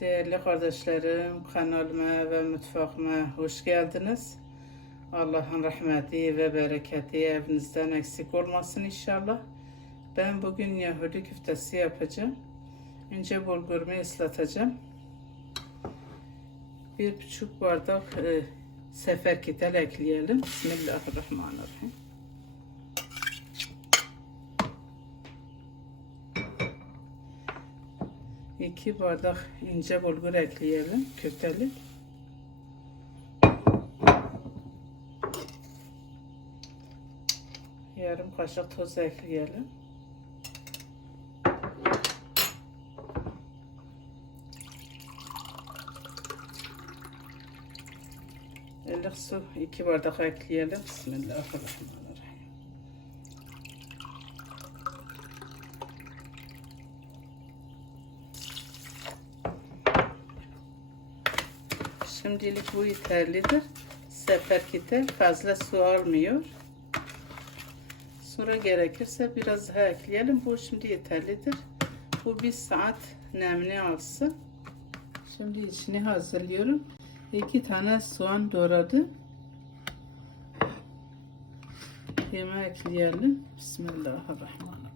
Değerli kardeşlerim, kanalıma ve mutfağıma hoş geldiniz. Allah'ın rahmeti ve bereketi evinizden eksik olmasın inşallah. Ben bugün Yahudi küftesi yapacağım. Önce bulgurumu ıslatacağım. Bir buçuk bardak e, seferkitel ekleyelim. Bismillahirrahmanirrahim. İki bardak ince bulgur ekleyelim. Köfteli. Yarım kaşık tuz ekleyelim. Ilık su iki bardak ekleyelim. Bismillahirrahmanirrahim. Şimdilik bu yeterlidir. Seferkite fazla su almıyor. Sonra gerekirse biraz daha ekleyelim. Bu şimdi yeterlidir. Bu bir saat nemini alsın. Şimdi içini hazırlıyorum. İki tane soğan doğradım. Yemeği ekleyelim. Bismillahirrahmanirrahim.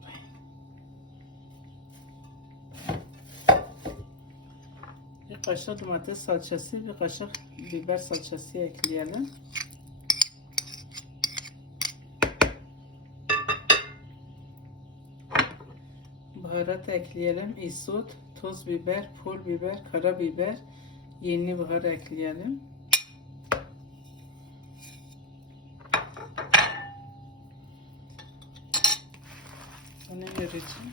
Kaşık domates salçası, bir kaşık biber salçası ekleyelim. Baharat ekleyelim. Isot, toz biber, pul biber, karabiber, yeni bahar ekleyelim. Onu vereceğim.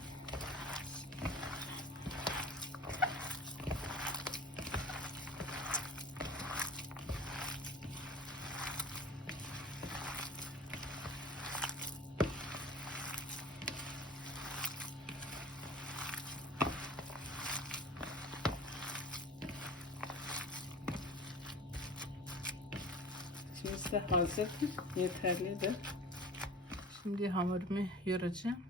De hazırdır. Yeterlidir. Şimdi hamurumu yoracağım.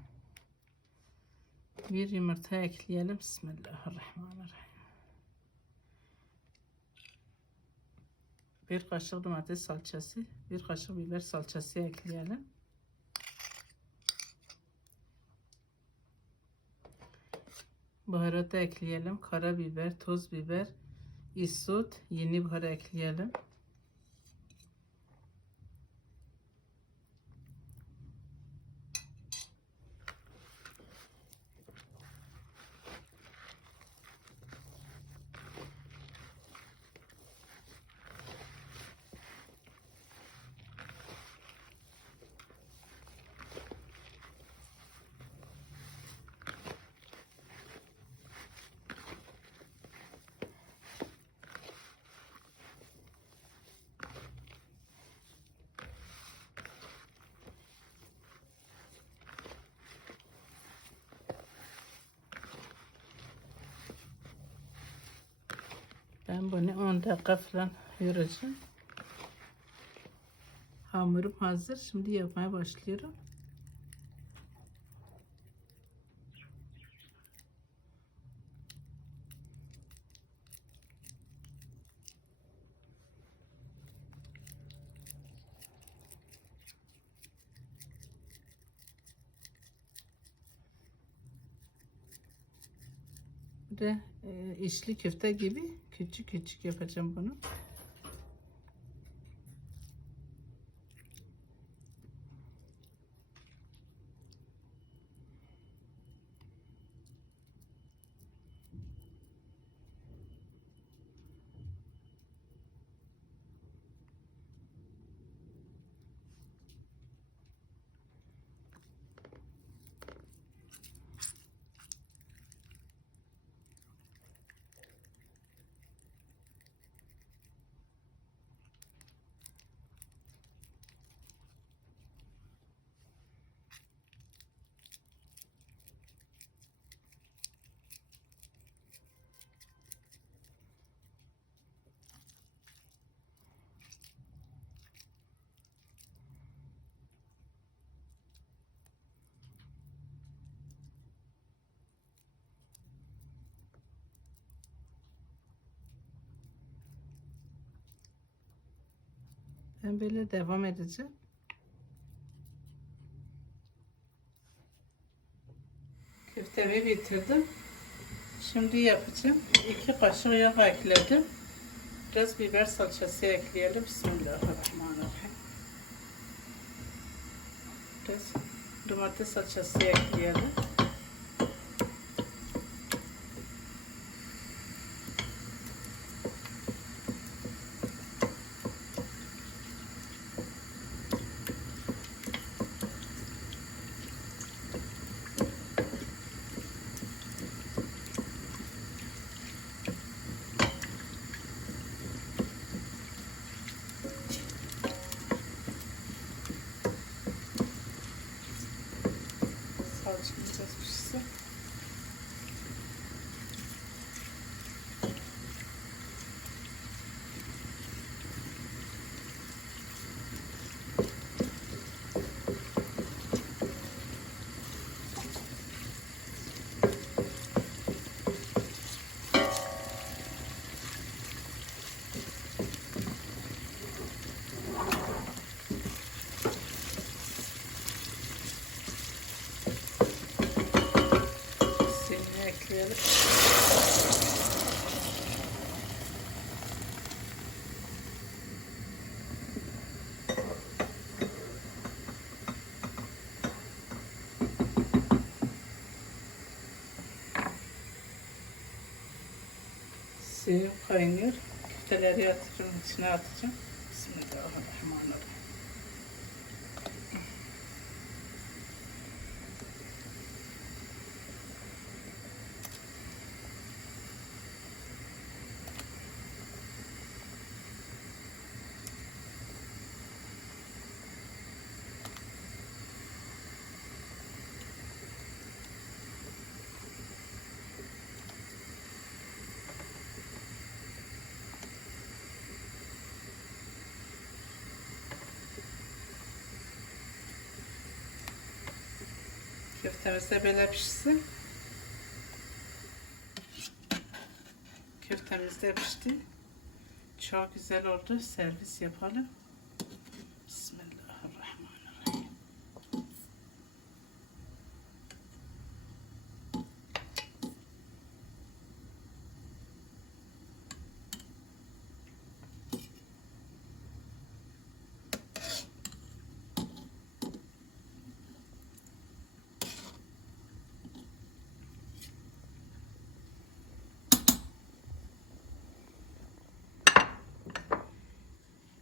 Bir yumurta ekleyelim. Bismillahirrahmanirrahim. Bir kaşık domates salçası, bir kaşık biber salçası ekleyelim. Baharatı ekleyelim. Karabiber, toz biber, isot, yeni bahar ekleyelim. Ben bunu 10 dakika falan yoracağım. Hamurum hazır. Şimdi yapmaya başlıyorum. Bir de e, içli köfte gibi küçük küçük yapacağım bunu. Ben böyle devam edeceğim. Köftemi bitirdim. Şimdi yapacağım. İki kaşık yağ ekledim. Biraz biber salçası ekleyelim. Bismillahirrahmanirrahim. Biraz domates salçası ekleyelim. Salçamız biraz pişsin. Seni ekleyelim. Suyum kaynıyor. Köfteleri yatırım içine atacağım. Bismillahirrahmanirrahim. Köftemiz de böyle pişsin. Köftemiz de pişti. Çok güzel oldu. Servis yapalım. Bismillahirrahmanirrahim.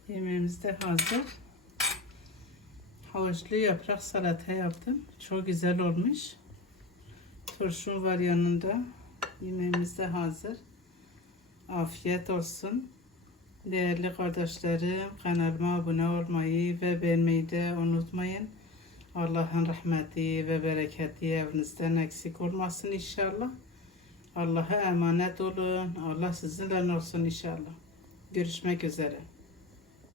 Yemeğimiz de hazır. Havuçlu yaprak salata yaptım. Çok güzel olmuş. Turşum var yanında. Yemeğimiz de hazır. Afiyet olsun. Değerli kardeşlerim kanalıma abone olmayı ve beğenmeyi de unutmayın. Allah'ın rahmeti ve bereketi evinizden eksik olmasın inşallah. Allah'a emanet olun. Allah sizinle olsun inşallah. Görüşmek üzere.